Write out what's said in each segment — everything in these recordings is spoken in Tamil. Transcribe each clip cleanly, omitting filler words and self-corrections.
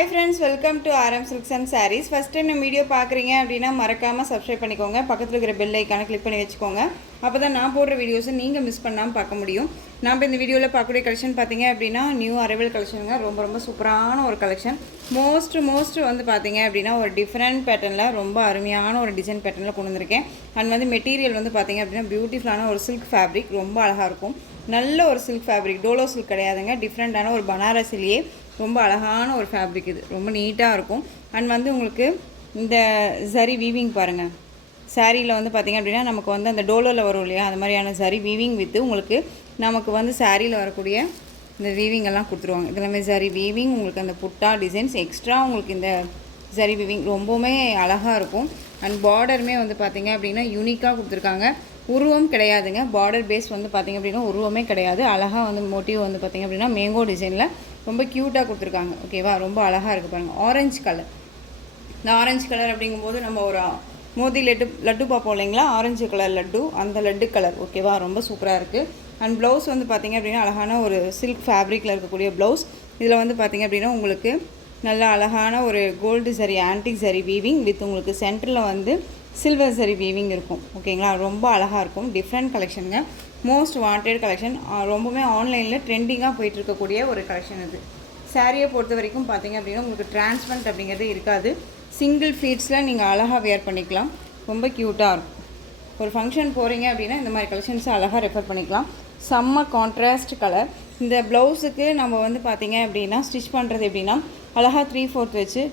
Hi friends, welcome to RM Silks and Sarees. First time நம்ம வீடியோ பார்க்குறீங்க அப்படின்னா மறக்காமல் சப்ஸ்கிரைப் பண்ணிக்கோங்க. பக்கத்தில் இருக்கிற பெல் ஐக்கானை கிளிக் பண்ணி வச்சுக்கோங்க. அப்போ தான் நான் போடுற வீடியோஸை நீங்கள் மிஸ் பண்ணாமல் பார்க்க முடியும். நம்ம இந்த வீடியோவில் பார்க்கக்கூடிய கலெக்ஷன் பார்த்தீங்க அப்படின்னா நியூ அரைவல் கலெக்ஷனுங்க. ரொம்ப சூப்பரான ஒரு கலெக்ஷன். மோஸ்ட் வந்து பார்த்தீங்க அப்படின்னா ஒரு டிஃப்ரெண்ட் பேட்டர்னில் ரொம்ப அருமையான ஒரு டிசைன் பேட்டர்னில் கொண்டு வந்திருக்கேன். அண்ட் வந்து மெட்டீரியல் வந்து பார்த்தீங்க அப்படின்னா பியூட்டிஃபுல்லான ஒரு சில்க் ஃபேப்ரிக், ரொம்ப அழகாக இருக்கும். நல்ல ஒரு சில்க் ஃபேப்ரிக், டோலோ சில்க் கிடையாதுங்க, டிஃப்ரெண்ட்டான ஒரு பனாரசிலேயே ரொம்ப அழகான ஒரு ஃபேப்ரிக். இது ரொம்ப நீட்டாக இருக்கும். அண்ட் வந்து உங்களுக்கு இந்த சரி வீவிங் பாருங்கள், சாரியில் வந்து பார்த்திங்க அப்படின்னா நமக்கு வந்து அந்த டோலோவில் வரும் இல்லையா, அது மாதிரியான சரி வீவிங் வித்து உங்களுக்கு நமக்கு வந்து சாரியில் வரக்கூடிய இந்த வீவிங் எல்லாம் கொடுத்துருவாங்க. இதெல்லாமே சரி வீவிங், உங்களுக்கு அந்த புட்டா டிசைன்ஸ் எக்ஸ்ட்ரா உங்களுக்கு இந்த சரி வீவிங் ரொம்பவுமே அழகாக இருக்கும். அண்ட் பார்டருமே வந்து பார்த்திங்க அப்படின்னா யூனிக்காக கொடுத்துருக்காங்க. உருவம் கிடையாதுங்க, பார்டர் பேஸ் வந்து பார்த்திங்க அப்படின்னா உருவமே கிடையாது. அழகாக வந்து மோட்டிவ் வந்து பார்த்திங்க அப்படின்னா மேங்கோ டிசைனில் ரொம்ப க்யூட்டாக கொடுத்துருக்காங்க. ஓகேவா, ரொம்ப அழகாக இருக்குது பாருங்கள். ஆரஞ்சு கலர், இந்த ஆரஞ்சு கலர் அப்படிங்கும்போது நம்ம ஒரு மோதி லட்டு பார்ப்போம் இல்லைங்களா, ஆரஞ்சு கலர் லட்டு, அந்த லட்டு கலர். ஓகேவா, ரொம்ப சூப்பராக இருக்குது. அண்ட் ப்ளவுஸ் வந்து பார்த்திங்க அப்படின்னா அழகான ஒரு சில்க் ஃபேப்ரிக்கில் இருக்கக்கூடிய ப்ளவுஸ். இதில் வந்து பார்த்திங்க அப்படின்னா உங்களுக்கு நல்ல அழகான ஒரு கோல்டு சரி ஆன்டிக் சரி வீவிங் வித் உங்களுக்கு சென்டரில் வந்து சில்வர் சரி வீவிங் இருக்கும். ஓகேங்களா, ரொம்ப அழகாக இருக்கும். டிஃப்ரெண்ட் கலெக்ஷனுங்க, மோஸ்ட் வாண்டட் கலெக்ஷன். ரொம்பவுமே ஆன்லைனில் ட்ரெண்டிங்காக போயிட்டுருக்கக்கூடிய ஒரு கலெக்ஷன் இது. சாரியை பொறுத்த வரைக்கும் பார்த்திங்க அப்படின்னா உங்களுக்கு டிரான்ஸ்பரண்ட் அப்படிங்கிறது இருக்காது. சிங்கிள் ஃபீட்ஸில் நீங்கள் அழகாக வேர் பண்ணிக்கலாம். ரொம்ப க்யூட்டாக இருக்கும். ஒரு ஃபங்க்ஷன் போகிறீங்க அப்படின்னா இந்த மாதிரி கலெக்ஷன்ஸை அழகாக ரெஃபர் பண்ணிக்கலாம். செம்ம கான்ட்ராஸ்ட் கலர். இந்த ப்ளவுஸுக்கு நம்ம வந்து பார்த்திங்க அப்படின்னா ஸ்டிச் பண்ணுறது எப்படின்னா அழகாக 3/4 வச்சு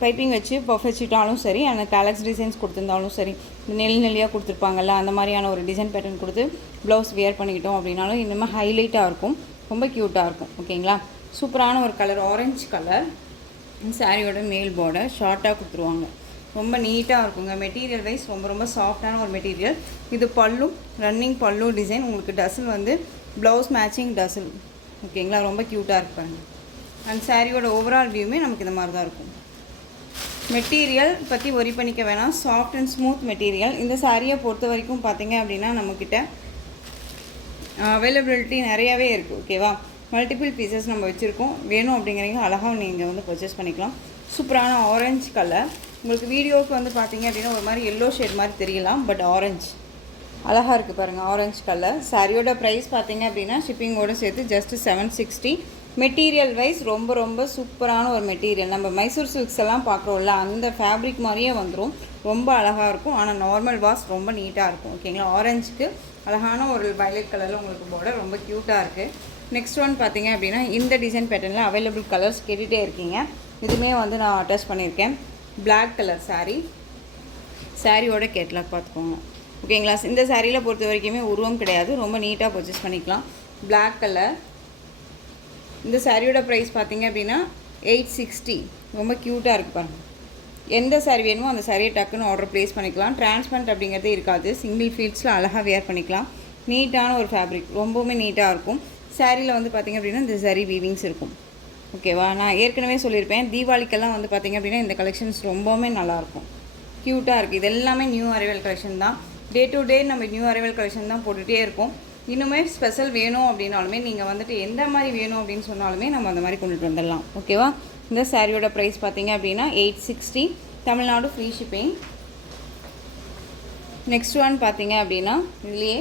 பைப்பிங் வச்சு பஃப் வச்சுட்டாலும் சரி, அந்த கேலக்ஸ் டிசைன்ஸ் கொடுத்துருந்தாலும் சரி, இந்த நெல்லியாக கொடுத்துருப்பாங்கல்ல அந்த மாதிரியான ஒரு டிசைன் பேட்டர்ன் கொடுத்து ப்ளவுஸ் வியர் பண்ணிக்கிட்டோம் அப்படின்னாலும் இன்னுமே ஹைலைட்டாக இருக்கும், ரொம்ப க்யூட்டாக இருக்கும். ஓகேங்களா, சூப்பரான ஒரு கலர் ஆரஞ்சு கலர். சாரியோட மேல் பார்டர் ஷார்ட்டாக கொடுத்துருவாங்க, ரொம்ப நீட்டாக இருக்குங்க. மெட்டீரியல் வைஸ் ரொம்ப சாஃப்டான ஒரு மெட்டீரியல். இது பல்லு, ரன்னிங் பல்லு டிசைன். உங்களுக்கு டசில் வந்து ப்ளவுஸ் மேட்சிங் டசில். ஓகேங்களா, ரொம்ப க்யூட்டாக இருப்பாங்க. அண்ட் சாரியோட ஓவரால் வியூமே நமக்கு இந்த மாதிரி தான் இருக்கும். மெட்டீரியல் பற்றி ஒரி பண்ணிக்க வேணாம், சாஃப்ட் அண்ட் ஸ்மூத் மெட்டீரியல். இந்த சாரியை பொறுத்த வரைக்கும் பார்த்திங்க அப்படின்னா நம்மக்கிட்ட அவைலபிலிட்டி நிறையாவே இருக்குது. ஓகேவா, மல்டிபிள் பீசஸ் நம்ம வச்சுருக்கோம். வேணும் அப்படிங்கிறீங்க அழகாக நீங்கள் வந்து பர்ச்சேஸ் பண்ணிக்கலாம். சூப்பரான ஆரஞ்சு கலர். உங்களுக்கு வீடியோவுக்கு வந்து பார்த்திங்க அப்படின்னா ஒரு மாதிரி எல்லோ ஷேட் மாதிரி தெரியலாம், பட் ஆரஞ்சு அழகாக இருக்குது பாருங்கள், ஆரஞ்சு கலர். சாரியோட ப்ரைஸ் பார்த்திங்க அப்படின்னா ஷிப்பிங்கோடு சேர்த்து ஜஸ்ட் 760. மெட்டீரியல் வைஸ் ரொம்ப சூப்பரான ஒரு மெட்டீரியல். நம்ம மைசூர் சில்க்ஸ் எல்லாம் பார்க்குறோம்ல, அந்த ஃபேப்ரிக் மாதிரியே வந்துடும். ரொம்ப அழகாக இருக்கும். ஆனால் நார்மல் வாஷ் ரொம்ப நீட்டாக இருக்கும். ஓகேங்களா, ஆரஞ்சுக்கு அழகான ஒரு வயலட் கலரில் உங்களுக்கு பார்டர் ரொம்ப க்யூட்டாக இருக்குது. நெக்ஸ்ட் ஒன் பார்த்திங்க அப்படின்னா இந்த டிசைன் பேட்டர்னில் அவைலபிள் கலர்ஸ் கேட்டுகிட்டே இருக்கீங்க. இதுவுமே வந்து நான் அட்டாச் பண்ணியிருக்கேன். பிளாக் கலர் சாரீ, சாரியோட கேட்லாக் பார்த்துக்கோங்க. ஓகேங்களா, இந்த சாரியில் பொறுத்த வரைக்குமே உருவம் கிடையாது, ரொம்ப நீட்டாக பர்ச்சேஸ் பண்ணிக்கலாம். Black colour. இந்த சாரியோட ப்ரைஸ் பார்த்திங்க அப்படின்னா 860. ரொம்ப க்யூட்டாக இருக்குது பாருங்கள். எந்த சாரி வேணுமோ அந்த சாரியை டக்குன்னு ஆர்டர் ப்ளேஸ் பண்ணிக்கலாம். டிரான்ஸ்பரண்ட் அப்படிங்கிறதே இருக்காது, சிங்கிள் ஃபீட்ஸில் அழகாக வேர் பண்ணிக்கலாம். நீட்டான ஒரு ஃபேப்ரிக், ரொம்பவுமே நீட்டாக இருக்கும். சாரியில் வந்து பார்த்திங்க அப்படின்னா இந்த சரி வீவிங்ஸ் இருக்கும். ஓகேவா, நான் ஏற்கனவே சொல்லியிருப்பேன், தீபாவளிக்கெல்லாம் வந்து பார்த்திங்க அப்படின்னா இந்த கலெக்ஷன்ஸ் ரொம்பவுமே நல்லாயிருக்கும், க்யூட்டாக இருக்குது. இது எல்லாமே நியூ அரைவல் கலெக்ஷன் தான். டே டு டே நம்ம நியூ அரைவல் கலெக்ஷன் தான் போட்டுகிட்டே இருக்கோம். இன்னுமே ஸ்பெஷல் வேணும் அப்படின்னாலுமே நீங்கள் வந்துட்டு எந்த மாதிரி வேணும் அப்படின்னு சொன்னாலுமே நம்ம அந்த மாதிரி கொண்டுட்டு வந்துடலாம். ஓகேவா, இந்த சாரியோட ப்ரைஸ் பார்த்திங்க அப்படின்னா 860, Tamil Nadu free shipping. Next one பார்த்திங்க அப்படின்னா இதுலேயே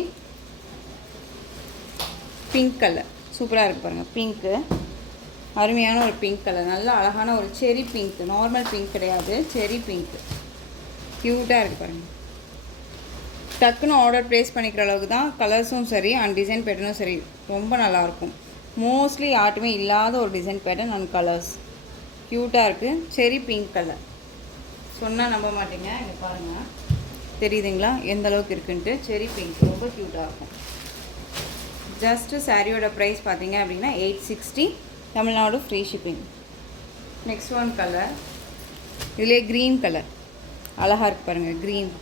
பிங்க் கலர் சூப்பராக இருக்குது பாருங்கள். பிங்க்கு, அருமையான ஒரு பிங்க் கலர், நல்ல அழகான ஒரு செரி பிங்க். நார்மல் பிங்க் கிடையாது, செரி பிங்க்கு, க்யூட்டாக இருக்குது பாருங்கள். டக்குன்னு ஆர்டர் ப்ளேஸ் பண்ணிக்கிற அளவுக்கு தான். கலர்ஸும் சரி அண்ட் டிசைன் பேட்டர்னும் சரி ரொம்ப நல்லாயிருக்கும். மோஸ்ட்லி யார்ட்டுமே இல்லாத ஒரு டிசைன் பேட்டர்ன் அண்ட் கலர்ஸ் க்யூட்டாக இருக்குது. செரி பிங்க் கலர், சொன்னால் நம்ப மாட்டீங்க, இங்கே பாருங்கள், தெரியுதுங்களா எந்த அளவுக்கு இருக்குன்ட்டு. செரி பிங்க் ரொம்ப க்யூட்டாக இருக்கும். ஜஸ்ட்டு சாரியோட ப்ரைஸ் பார்த்திங்க அப்படின்னா 860, Tamil Nadu free shipping. Next one colour, இதிலே க்ரீன் கலர் அழகாக இருக்குது பாருங்கள். க்ரீன்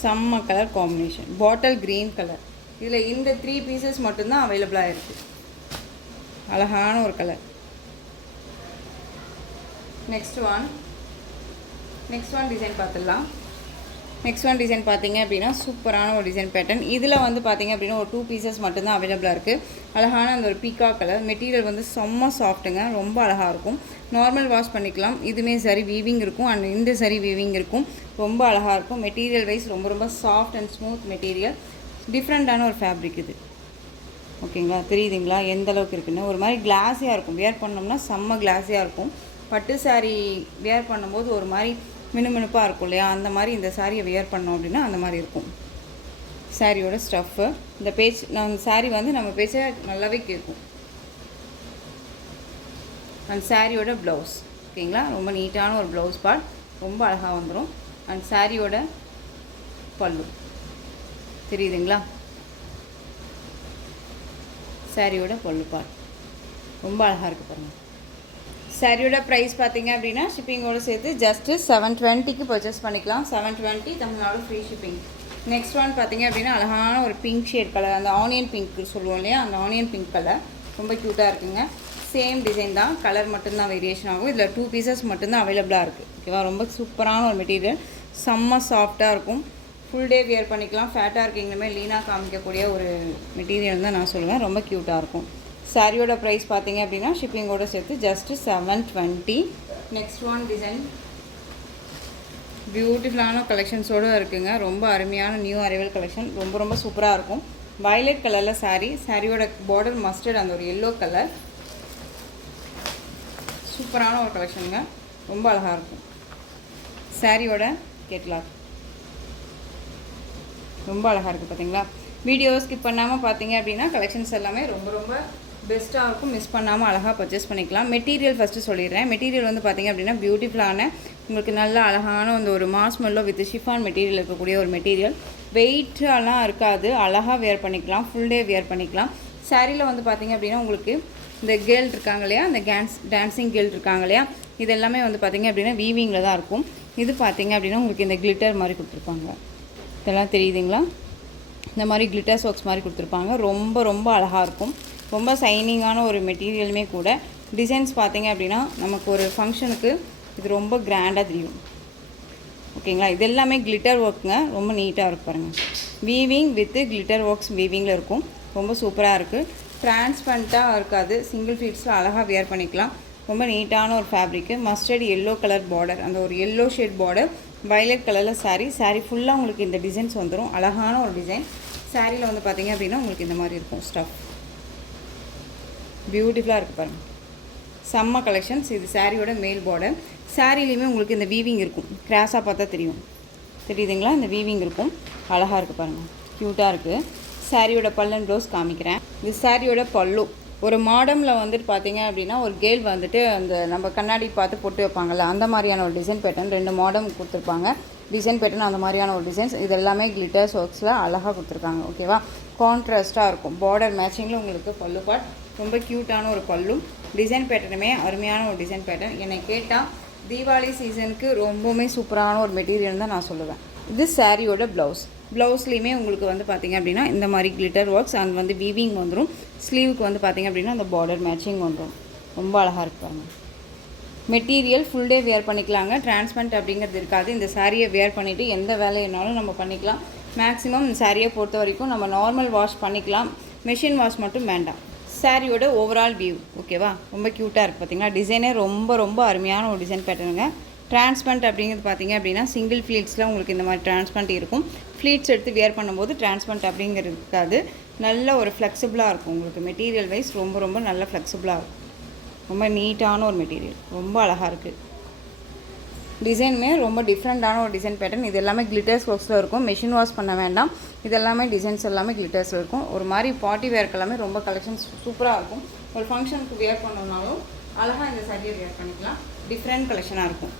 செம்ம colour combination, bottle green colour. இதில் இந்த 3 பீசஸ் மட்டும்தான் அவைலபிளாக இருக்குது. அழகான ஒரு கலர். நெக்ஸ்ட் ஒன் டிசைன் பார்த்துடலாம். நெக்ஸ்ட் ஒன் டிசைன் பார்த்தீங்க அப்படின்னா சூப்பரான ஒரு டிசைன் பேட்டர்ன். இதில் வந்து பார்த்தீங்க அப்படின்னா ஒரு 2 பீசஸ் மட்டும்தான் அவைலபிளாக இருக்குது. அழகான அந்த ஒரு பீக்கா கலர் மெட்டீரியல் வந்து செம்ம சாஃப்ட்டுங்க, ரொம்ப அழகாக இருக்கும். நார்மல் வாஷ் பண்ணிக்கலாம். இதுவுமே சரி வீவிங் இருக்கும் அண்ட் இந்த சரி வீவிங் இருக்கும். ரொம்ப அழகாக இருக்கும். மெட்டீரியல் வைஸ் ரொம்ப ரொம்ப சாஃப்ட் அண்ட் ஸ்மூத் மெட்டீரியல். டிஃப்ரெண்ட்டான ஒரு ஃபேப்ரிக் இது. ஓகேங்களா, தெரியுதுங்களா எந்த அளவுக்கு இருக்குன்னு? ஒரு மாதிரி கிளாஸியாக இருக்கும். வியர் பண்ணோம்னா செம்ம கிளாஸியாக இருக்கும். பட்டு சாரீ வியர் பண்ணும்போது ஒரு மாதிரி மினுமினுப்பாக இருக்கும் இல்லையா, அந்த மாதிரி இந்த சாரியை வியர் பண்ணோம் அப்படின்னா அந்த மாதிரி இருக்கும் சாரியோட ஸ்டஃப்பு. இந்த பேஜ் நம்ம சாரீ வந்து நம்ம பேச்சை நல்லாவே கேட்கும். அண்ட் சாரியோட ப்ளவுஸ் ஓகேங்களா, ரொம்ப நீட்டான ஒரு ப்ளவுஸ் பார்ட், ரொம்ப அழகாக வந்துடும். அண்ட் சாரியோட பல்லு தெரியுதுங்களா, சாரியோட பல்லு பார்ட் ரொம்ப அழகாக இருக்குது பாருங்கள். சாரியோட ப்ரைஸ் பார்த்தீங்க அப்படின்னா ஷிப்பிங்கோடு சேர்த்து ஜஸ்ட்டு 720க்கு பர்ச்சேஸ் பண்ணிக்கலாம். 720 Tamil Nadu free shipping. Next one பார்த்தீங்க அப்படின்னா அழகான ஒரு பிங்க் ஷேட் கலர், அந்த ஆனியன் பிங்க் சொல்லுவோம் இல்லையா, அந்த ஆனியன் பிங்க் கலர் ரொம்ப க்யூட்டாக இருக்குங்க. சேம் டிசைன் தான், கலர் மட்டும்தான் வேரியேஷன் ஆகும். இதில் 2 பீசஸ் மட்டும்தான் அவைலபிளாக இருக்குது. ஓகேவா, ரொம்ப சூப்பரான ஒரு மெட்டீரியல், செம்ம சாஃப்டாக இருக்கும். ஃபுல் டே வியர் பண்ணிக்கலாம். ஃபேட்டாக இருக்கீங்களுமே லீனாக காமிக்கக்கூடிய ஒரு மெட்டீரியல் தான் நான் சொல்லுவேன். ரொம்ப க்யூட்டாக இருக்கும். சாரியோட ப்ரைஸ் பார்த்தீங்க அப்படின்னா ஷிப்பிங்கோடு சேர்த்து ஜஸ்ட்டு 720. நெக்ஸ்ட் ஒன் டிசைன் பியூட்டிஃபுல்லான கலெக்ஷன்ஸோடு இருக்குங்க. ரொம்ப அருமையான நியூ அரைவல் கலெக்ஷன், ரொம்ப ரொம்ப சூப்பராக இருக்கும். வயலட் கலரில் சாரியோட பார்டர் மஸ்டர்ட் அந்த ஒரு எல்லோ கலர், சூப்பரான ஒரு கலெக்ஷனுங்க, ரொம்ப அழகாக இருக்கும். சாரியோட கேட்லாக் ரொம்ப அழகாக இருக்குது பார்த்தீங்களா. வீடியோ ஸ்கிப் பண்ணாமல் பார்த்தீங்க அப்படின்னா கலெக்ஷன்ஸ் எல்லாமே ரொம்ப ரொம்ப பெஸ்ட்டாக இருக்கும். மிஸ் பண்ணாமல் அழகாக பர்ச்சேஸ் பண்ணிக்கலாம். மெட்டீரியல் ஃபஸ்ட்டு சொல்லிடுறேன். மெட்டீரியல் வந்து பார்த்திங்க அப்படின்னா பியூட்டிஃபுல்லான உங்களுக்கு நல்ல அழகான அந்த ஒரு மாஸ்மெல்லோ வித் ஷிஃபான் மெட்டீரியல் இருக்கக்கூடிய ஒரு மெட்டீரியல். வெயிட்டெல்லாம் இருக்காது, அழகாக வியர் பண்ணிக்கலாம். ஃபுல் டே வியர் பண்ணிக்கலாம். சாரியில் வந்து பார்த்திங்க அப்படின்னா உங்களுக்கு இந்த கேர்ள் இருக்காங்க இல்லையா, அந்த டான்ஸிங் கேர்ள் இருக்காங்க இல்லையா, இது எல்லாமே வந்து பார்த்திங்க அப்படின்னா வீவிங்கில் தான் இருக்கும். இது பார்த்திங்க அப்படின்னா உங்களுக்கு இந்த கிளிட்டர் மாதிரி கொடுத்துருப்பாங்க. இதெல்லாம் தெரியுதுங்களா, இந்த மாதிரி கிளிட்டர்ஸ் ஒர்க்ஸ் மாதிரி கொடுத்துருப்பாங்க. ரொம்ப ரொம்ப அழகாக இருக்கும். ரொம்ப சைனிங்கான ஒரு மெட்டீரியலுமே கூட. டிசைன்ஸ் பார்த்திங்க அப்படின்னா நமக்கு ஒரு ஃபங்க்ஷனுக்கு இது ரொம்ப கிராண்டாக தெரியும். ஓகேங்களா, இது எல்லாமே கிளிட்டர் ஒர்க்குங்க, ரொம்ப நீட்டாக இருக்கும் பாருங்கள். வீவிங் வித்து கிளிட்டர் ஒர்க்ஸ் வீவிங்கில் இருக்கும். ரொம்ப சூப்பராக இருக்குது. டிரான்ஸ்பரண்ட்டாக இருக்காது. சிங்கிள் ஃபீட்ஸில் அழகாக வியர் பண்ணிக்கலாம். ரொம்ப நீட்டான ஒரு fabric. Mustard yellow colour border, அந்த ஒரு எல்லோ ஷேட் பார்டர், வயலட் கலரில் சாரீ ஃபுல்லாக உங்களுக்கு இந்த டிசைன்ஸ் வந்துடும். அழகான ஒரு டிசைன். சாரியில் வந்து பார்த்திங்க அப்படின்னா உங்களுக்கு இந்த மாதிரி இருக்கும் ஸ்டஃப். பியூட்டிஃபுல்லாக இருக்குது பாருங்கள், செம்ம கலெக்ஷன்ஸ். இது சாரியோட மேல் பார்டர். சாரிலையுமே உங்களுக்கு இந்த வீவிங் இருக்கும். கிராஸாக பார்த்தா தெரியுதுங்களா, இந்த வீவிங் இருக்கும். அழகாக இருக்குது பாருங்கள், க்யூட்டாக இருக்குது. சாரியோட பல்லன் ப்ளவுஸ் காமிக்கிறேன். இது சாரியோட பல்லு. ஒரு மாடமில் வந்துட்டு பார்த்தீங்க அப்படின்னா ஒரு கேர்ள் வந்துட்டு அந்த நம்ம கண்ணாடி பார்த்து போட்டு வைப்பாங்கள்ல, அந்த மாதிரியான ஒரு டிசைன் பேட்டர்ன் 2 மாடம் கொடுத்துருப்பாங்க. டிசைன் பேட்டர்ன் அந்த மாதிரியான ஒரு டிசைன்ஸ். இது எல்லாமே கிளிட்டர்ஸ் ஒர்க்ஸில் அழகாக கொடுத்துருக்காங்க. ஓகேவா, கான்ட்ராஸ்ட்டாக இருக்கும். பார்டர் மேட்சிங்கில் உங்களுக்கு பல்லு பார்ட். ரொம்ப க்யூட்டான ஒரு பல்லு. டிசைன் பேட்டர்னுமே அருமையான ஒரு டிசைன் பேட்டர்ன். என்னை கேட்டால் தீபாவளி சீசனுக்கு ரொம்பவுமே சூப்பரான ஒரு மெட்டீரியல் தான் நான் சொல்லுவேன். இது சாரியோட ப்ளவுஸ்லேயுமே உங்களுக்கு வந்து பார்த்திங்க அப்படின்னா இந்த மாதிரி கிளிட்டர் ஒர்க்ஸ் அண்ட் வந்து வீவிங் வந்துடும். ஸ்லீவுக்கு வந்து பார்த்திங்க அப்படின்னா அந்த பார்டர் மேட்சிங் வந்துடும். ரொம்ப அழகாக இருப்பாங்க. மெட்டீரியல் ஃபுல் டே வியர் பண்ணிக்கலாங்க. டிரான்ஸ்பரண்ட் அப்படிங்கிறது இருக்காது. இந்த சாரியை வியர் பண்ணிவிட்டு எந்த வேலையினாலும் நம்ம பண்ணிக்கலாம். மேக்ஸிமம் இந்த சாரியை பொறுத்த வரைக்கும் நம்ம நார்மல் வாஷ் பண்ணிக்கலாம், மெஷின் வாஷ் மட்டும் வேண்டாம். சாரியோட ஓவரால் வியூ ஓகேவா, ரொம்ப க்யூட்டாக இருக்குது பார்த்தீங்களா. டிசைனே ரொம்ப ரொம்ப அருமையான ஒரு டிசைன் பேட்டர்னுங்க. டிரான்ஸ்பரண்ட் அப்படிங்கிறது பார்த்திங்க அப்படின்னா சிங்கிள் ஃப்ளீட்ஸில் உங்களுக்கு இந்த மாதிரி டிரான்ஸ்பரண்ட் இருக்கும். ஃப்ளீட்ஸ் எடுத்து வியர் பண்ணும்போது டிரான்ஸ்பரண்ட் அப்படிங்கிறது இருக்காது. நல்ல ஒரு ஃப்ளெக்சிபிளாக இருக்கும் உங்களுக்கு. மெட்டீரியல் வைஸ் ரொம்ப ரொம்ப நல்ல ஃப்ளெக்சிபிளாக இருக்கும். ரொம்ப நீட்டான ஒரு மெட்டீரியல், ரொம்ப அழகாக இருக்குது. டிசைனுமே ரொம்ப டிஃப்ரெண்ட்டான ஒரு டிசைன் பேட்டர்ன். இது எல்லாமே கிளிட்டர்ஸ் ஒர்க்ஸில் இருக்கும். மெஷின் வாஷ் பண்ண வேண்டாம். இது எல்லாமே டிசைன்ஸ் எல்லாமே கிளிட்டர்ஸில் இருக்கும். ஒரு மாதிரி பார்ட்டி வேர்க்கு எல்லாமே ரொம்ப கலெக்ஷன்ஸ் சூப்பராக இருக்கும். ஒரு ஃபங்க்ஷனுக்கு வியர் பண்ணணுன்னாலும் அழகாக இந்த சாரியை வியர் பண்ணிக்கலாம். டிஃப்ரெண்ட் கலெக்ஷனாக இருக்கும்.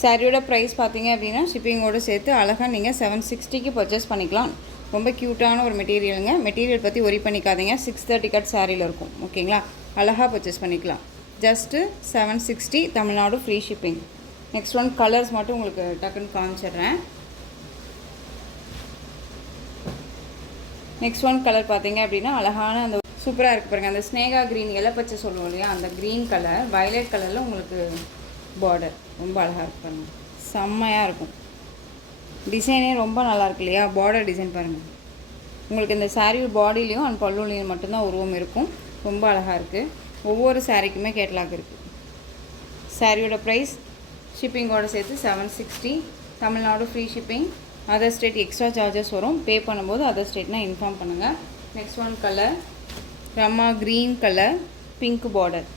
சாரியோட ப்ரைஸ் பார்த்தீங்க அப்படின்னா ஷிப்பிங்கோடு சேர்த்து அழகாக நீங்கள் 760க்கு பர்ச்சேஸ் பண்ணிக்கலாம். ரொம்ப க்யூட்டான ஒரு மெட்டீரியலுங்க. மெட்டீரியல் பற்றி ஒரி பண்ணிக்காதீங்க. 630 கட் சாரியில் இருக்கும். ஓகேங்களா, அழகாக பர்ச்சேஸ் பண்ணிக்கலாம். Just 760 Tamil Nadu free shipping. Next one colours மட்டும் உங்களுக்கு டக்குன்னு காமிச்சிடுறேன். நெக்ஸ்ட் ஒன் கலர் பார்த்தீங்க அப்படின்னா அழகான அந்த சூப்பராக இருக்குது பாருங்கள். அந்த ஸ்னேகா க்ரீன் இலப்பச்சை சொல்லுவோம் இல்லையா, அந்த க்ரீன் கலர் வயலட் கலரில் உங்களுக்கு பார்டர் ரொம்ப அழகாக இருக்கு பாருங்கள். செம்மையாக இருக்கும். டிசைனே ரொம்ப நல்லா இருக்கு இல்லையா? பார்டர் டிசைன் பாருங்கள். உங்களுக்கு இந்த சாரீ பாடிலையும் அண்ட் பல்லுலையும் மட்டும்தான் உருவம் இருக்கும். ரொம்ப அழகாக இருக்குது. ஒவ்வொரு சாரீக்குமே கேட்லாக் இருக்குது. சாரியோட ப்ரைஸ் ஷிப்பிங்கோடு சேர்த்து 760. Tamil Nadu free shipping. Other state extra charges வரும். பே பண்ணும்போது அதர் ஸ்டேட்னால் இன்ஃபார்ம் பண்ணுங்கள். Next one colour ரம்மா green colour, pink border.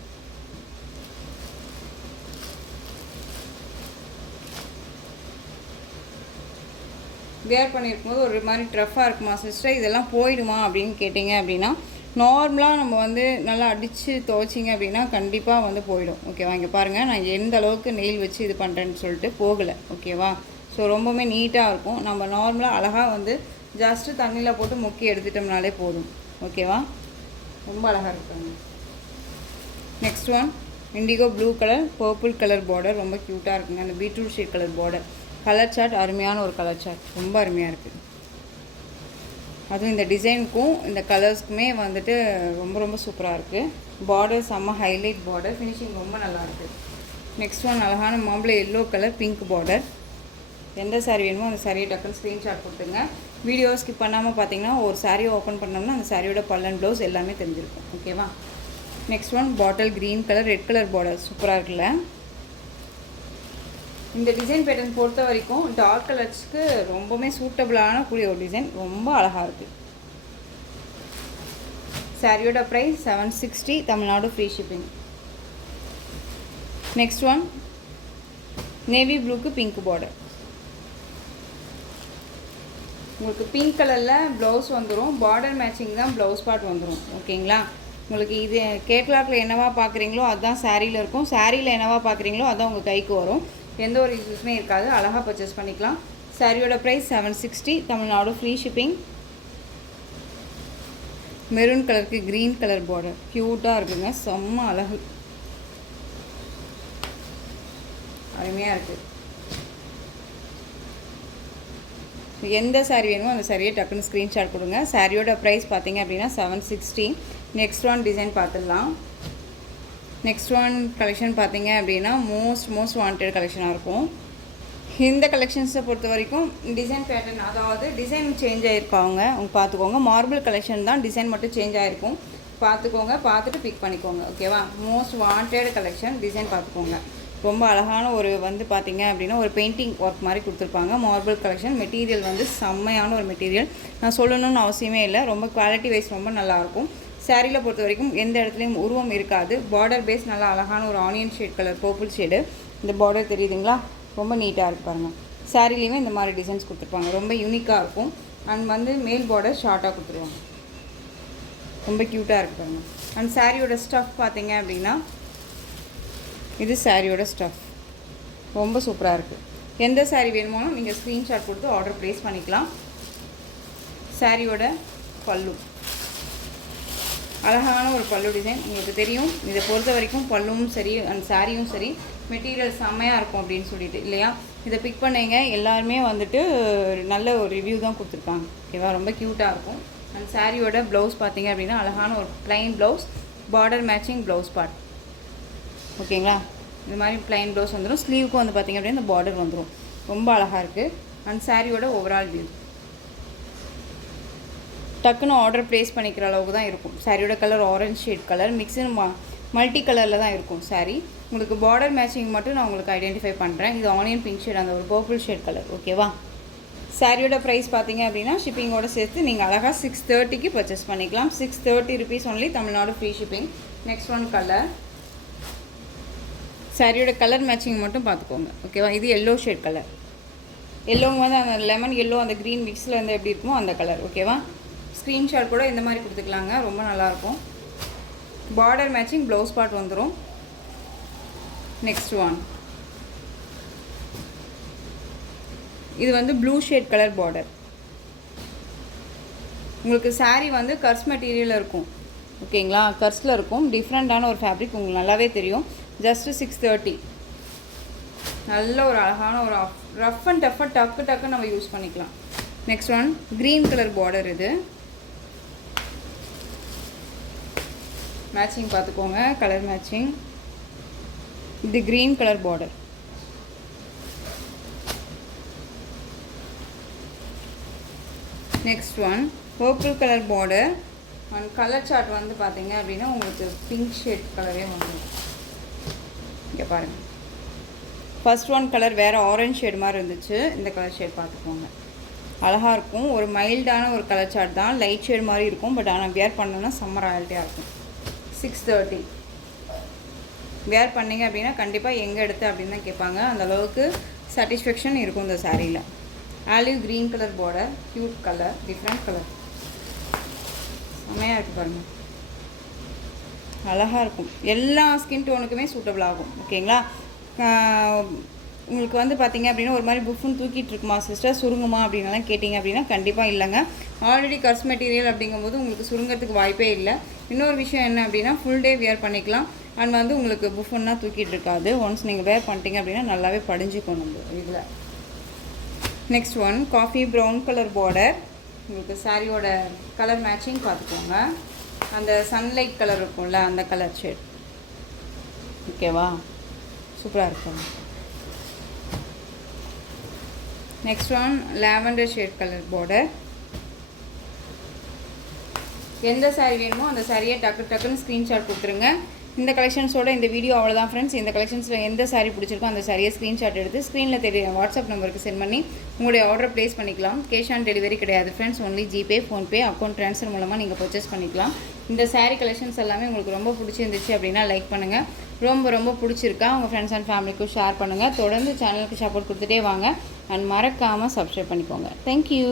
வேர் பண்ணியிருக்கும்போது ஒரு மாதிரி ட்ரஃப்பாக இருக்குமா சிஸ்டர், இதெல்லாம் போயிடுமா அப்படின்னு கேட்டிங்க அப்படின்னா, நார்மலாக நம்ம வந்து நல்லா அடித்து துவைச்சிங்க அப்படின்னா கண்டிப்பாக வந்து போயிடும். ஓகேவா? இங்கே பாருங்கள், நான் எந்த அளவுக்கு நெயில் வச்சு இது பண்ணுறேன்னு சொல்லிட்டு போகலை. ஓகேவா? ஸோ ரொம்பவுமே நீட்டாக இருக்கும். நம்ம நார்மலாக அழகாக வந்து ஜஸ்ட்டு தண்ணியில் போட்டு முக்கி எடுத்துட்டோம்னாலே போதும். ஓகேவா? ரொம்ப அழகாக இருக்காங்க. Next one indigo blue colour, purple colour border. ரொம்ப க்யூட்டாக இருக்குங்க. அந்த beetroot shade colour border. Colour chart அருமையான ஒரு கலர் சார்ட். ரொம்ப அருமையாக இருக்குது. அதுவும் இந்த டிசைனுக்கும் இந்த கலர்ஸ்க்குமே வந்துட்டு ரொம்ப ரொம்ப சூப்பராக இருக்குது. பார்டர் செம்ம ஹைலைட் பார்டர். ஃபினிஷிங் ரொம்ப நல்லாயிருக்கு. நெக்ஸ்ட் ஒன் அழகான மாம்பழ எல்லோ கலர், பிங்க் பார்டர். எந்த சாரீ வேணுமோ அந்த சாரியை டக்குன்னு ஸ்க்ரீன்ஷாட் கொடுத்துங்க. வீடியோ ஸ்கிப் பண்ணாமல் பார்த்தீங்கன்னா ஒரு சாரியை ஓப்பன் பண்ணோம்னா அந்த சாரியோட பல்லன் ப்ளவுஸ் எல்லாமே தெரிஞ்சிருக்கும். ஓகேவா? Next one bottle green colour, red colour border. சூப்பராக இருக்குல்ல? இந்த டிசைன் பேட்டர்ன் பொறுத்த வரைக்கும் டார்க் கலர்ஸ்க்கு ரொம்பவுமே சூட்டபிளான கூடிய ஒரு டிசைன். ரொம்ப அழகாக இருக்குது. சாரியோட price 760. Tamil Nadu free shipping. Next one navy ப்ளூக்கு பிங்க் பார்டர். உங்களுக்கு பிங்க் கலரில் ப்ளவுஸ் வந்துடும். பார்டர் மேட்சிங் தான் ப்ளவுஸ் பார்ட் வந்துடும். ஓகேங்களா? உங்களுக்கு இது கேட்லாக்கில் என்னவா பார்க்குறீங்களோ அதுதான் சாரியில் இருக்கும். சாரியில் என்னவா பார்க்குறீங்களோ அதுதான் உங்கள் கைக்கு வரும். எந்த ஒரு இஷ்யூஸுமே இருக்காது. அழகாக பர்ச்சேஸ் பண்ணிக்கலாம். சாரியோட price 760. Tamil Nadu free shipping. Maroon கலருக்கு க்ரீன் கலர் பார்டர். க்யூட்டாக இருக்குங்க. செம்ம அழகு. அருமையாக இருக்குது. எந்த சாரீ வேணுமோ அந்த சாரியை டக்குன்னு ஸ்க்ரீன்ஷாட் கொடுங்க. சாரியோட ப்ரைஸ் பார்த்தீங்க அப்படின்னா 760. நெக்ஸ்ட் ஒன் டிசைன் பார்த்துடலாம். நெக்ஸ்ட் ஒன் கலெக்ஷன் பார்த்தீங்க அப்படின்னா மோஸ்ட் வாண்டட் கலெக்ஷனாக இருக்கும். இந்த கலெக்ஷன்ஸை பொறுத்த வரைக்கும் டிசைன் பேட்டர்ன், அதாவது டிசைன் சேஞ்ச் ஆகிருக்காங்க. அவங்க பார்த்துக்கோங்க. மார்பிள் கலெக்ஷன் தான், டிசைன் மட்டும் சேஞ்ச் ஆகிருக்கும். பார்த்துக்கோங்க, பார்த்துட்டு பிக் பண்ணிக்கோங்க. ஓகேவா? Most wanted collection. டிசைன் பார்த்துக்கோங்க. ரொம்ப அழகான ஒரு வந்து பார்த்தீங்க அப்படின்னா ஒரு பெயிண்டிங் ஒர்க் மாதிரி கொடுத்துருப்பாங்க. Marble collection. மெட்டீரியல் வந்து செம்மையான ஒரு மெட்டீரியல். நான் சொல்லணும்னு அவசியமே இல்லை. ரொம்ப குவாலிட்டி வைஸ் ரொம்ப நல்லாயிருக்கும். சாரியில் பொறுத்த வரைக்கும் எந்த இடத்துலையும் உருவம் இருக்காது. பார்டர் பேஸ் நல்லா அழகான ஒரு onion shade colour, purple shade. இந்த பார்டர் தெரியுதுங்களா? ரொம்ப நீட்டாக இருக்கு பாருங்கள். சாரிலையுமே இந்த மாதிரி டிசைன்ஸ் கொடுத்துருப்பாங்க. ரொம்ப யூனிக்காக இருக்கும். அண்ட் வந்து மேல் பார்டர் ஷார்ட்டாக கொடுத்துருவாங்க. ரொம்ப க்யூட்டாக இருக்கு பாருங்கள். அண்ட் சாரியோட ஸ்டஃப் பார்த்தீங்க அப்படின்னா இது சாரியோட ஸ்டஃப். ரொம்ப சூப்பராக இருக்குது. எந்த சாரீ வேணுமோ நீங்கள் ஸ்க்ரீன்ஷாட் கொடுத்து ஆர்டர் ப்ளேஸ் பண்ணிக்கலாம். சாரியோட பல்லு அழகான ஒரு பல்லு டிசைன். உங்களுக்கு தெரியும் இதை பொறுத்த வரைக்கும் பல்லுவும் சரி அண்ட் சாரியும் சரி மெட்டீரியல் செம்மையாக இருக்கும் அப்படின்னு சொல்லிட்டு இல்லையா? இதை பிக் பண்ணிங்க. எல்லாருமே வந்துட்டு நல்ல ஒரு ரிவ்யூ தான் கொடுத்துருக்காங்க. ஓகேவா? ரொம்ப க்யூட்டாக இருக்கும். அண்ட் சாரியோட ப்ளவுஸ் பார்த்தீங்க அப்படின்னா அழகான ஒரு plain blouse, border matching blouse part. ஓகேங்களா? இந்த மாதிரி ப்ளைன் ப்ளவுஸ் வந்துடும். ஸ்லீவுக்கும் வந்து பார்த்திங்க அப்படின்னா இந்த பார்டர் வந்துடும். ரொம்ப அழகாக இருக்குது. அண்ட் சாரியோட ஓவரால் வியூ டக்குன்னு ஆர்டர் ப்ளேஸ் பண்ணிக்கிற அளவுக்கு தான் இருக்கும். சாரியோட colour orange shade colour, mix multi கலரில் தான் இருக்கும் சாரீ. உங்களுக்கு பார்டர் மேட்சிங் மட்டும் நான் உங்களுக்கு ஐடென்டிஃபை பண்ணுறேன். இது ஆனியன் பிங்க் ஷேட், அந்த ஒரு பர்பிள் ஷேட் கலர். ஓகேவா? சாரியோட ப்ரைஸ் பார்த்தீங்க அப்படின்னா ஷிப்பிங்கோடு சேர்த்து நீங்கள் அழகாக 630க்கு பர்ச்சேஸ் பண்ணிக்கலாம். 630 rupees only. Tamil Nadu free shipping. Next one colour. சாரியோட கலர் மேட்சிங் மட்டும் பார்த்துக்கோங்க. ஓகேவா? இது எல்லோ ஷேட் கலர். எல்லோங்க வந்து அந்த லெமன் எல்லோ அந்த க்ரீன் மிக்ஸில் வந்து எப்படி இருக்குமோ அந்த கலர். ஓகேவா? ஸ்க்ரீன்ஷாட் கூட இந்த மாதிரி கொடுத்துக்கலாங்க. ரொம்ப நல்லாயிருக்கும். பார்டர் மேட்சிங் ப்ளவுஸ் பார்ட் வந்துடும். நெக்ஸ்ட் ஒன் இது வந்து ப்ளூ ஷேட் கலர் பார்டர். உங்களுக்கு சாரீ வந்து கர்ஸ் மெட்டீரியலில் இருக்கும். ஓகேங்களா? கர்ஸில் இருக்கும். டிஃப்ரெண்ட்டான ஒரு ஃபேப்ரிக் உங்களுக்கு நல்லாவே தெரியும். ஜஸ்ட்டு 630. நல்ல ஒரு அழகான ஒரு ரஃப் அண்ட் டஃப்பாக டக்கு நம்ம யூஸ் பண்ணிக்கலாம். Next one green colour border. இது மேட்சிங் பார்த்துக்கோங்க. Colour matching. இது green colour border. Next one purple colour border and colour chart வந்து பார்த்தீங்க அப்படின்னா உங்களுக்கு பிங்க் ஷேட் கலரே வந்துடும். இங்கே பாருங்கள், ஃபர்ஸ்ட் ஒன் கலர் வேறு ஆரஞ்ச் ஷேட் மாதிரி இருந்துச்சு. இந்த கலர் ஷேட் பார்த்துக்கோங்க, அழகாக இருக்கும். ஒரு மைல்டான ஒரு கலர் சார்ட் தான், லைட் ஷேட் மாதிரி இருக்கும். பட் ஆனால் வியர் பண்ணோன்னா செம்ம ராயல்ட்டியாக இருக்கும். 630 வியர் பண்ணிங்க அப்படின்னா கண்டிப்பாக எங்கே எடுத்து அப்படின்னு தான் கேட்பாங்க. அந்தளவுக்கு சாட்டிஸ்ஃபேக்ஷன் இருக்கும் இந்த சாரியில். Olive green colour border, cute colour, different colour, செம்மையாக இருக்குது பாருங்கள், அழகாக இருக்கும். எல்லா ஸ்கின் டோனுக்குமே சூட்டபிள் ஆகும். ஓகேங்களா? உங்களுக்கு வந்து பார்த்தீங்க அப்படின்னா ஒரு மாதிரி புஃப்னு தூக்கிட்டு இருக்குமா சிஸ்டர், சுருங்குமா அப்படின்லாம் கேட்டிங்க அப்படின்னா கண்டிப்பாக இல்லைங்க. ஆல்ரெடி கர்ஸ் மெட்டீரியல் அப்படிங்கும்போது உங்களுக்கு சுருங்கிறதுக்கு வாய்ப்பே இல்லை. இன்னொரு விஷயம் என்ன அப்படின்னா ஃபுல் டே வியர் பண்ணிக்கலாம். அண்ட் வந்து உங்களுக்கு புஃப்னா தூக்கிட்டு இருக்காது. ஒன்ஸ் நீங்கள் வேர் பண்ணிட்டீங்க அப்படின்னா நல்லாவே படிஞ்சுக்கும் நம்ம இதில். Next one coffee brown colour border, உங்களுக்கு சாரியோட கலர் மேட்சிங் பார்த்துக்கோங்க. அந்த சன்லைட் கலர் இருக்கும்ல அந்த கலர் ஷேட். ஓகேவா? சூப்பராக இருக்கும். Next one lavender shade colour border. எந்த சாரீ வேணுமோ அந்த சாரியை டக்குன்னு ஸ்க்ரீன்ஷாட் கொடுத்துருங்க. இந்த கலெக்ஷன்ஸோட இந்த வீடியோ அவ்வளோதான் ஃப்ரெண்ட்ஸ். இந்த கலெக்ஷன்ஸில் எந்த சாரீ பிடிச்சிருக்கோ அந்த சாரியை ஸ்க்ரீன்ஷாட் எடுத்து ஸ்க்ரீனில் தெரிய வாட்ஸ்அப் நம்பருக்கு சென்ட் பண்ணி உங்களுடைய ஆர்டர் ப்ளேஸ் பண்ணிக்கலாம். கேஷ் ஆன் டெலிவரி கிடையாது friends, only GPay, PhonePe, account transfer மூலமாக நீங்கள் பர்ச்சேஸ் பண்ணிக்கலாம். இந்த சாரீ கலெக்ஷன்ஸ் எல்லாமே உங்களுக்கு ரொம்ப பிடிச்சிருந்துச்சு அப்படின்னா லைக் பண்ணுங்கள். ரொம்ப பிடிச்சிருக்கா உங்கள் ஃப்ரெண்ட்ஸ் அண்ட் ஃபேமிலிக்கும் ஷேர் பண்ணுங்கள். தொடர்ந்து சேனலுக்கு சப்போர்ட் கொடுத்துட்டே வாங்க. அண்ட் மறக்காமல் சப்ஸ்கிரைப் பண்ணிக்கோங்க. தேங்க்யூ.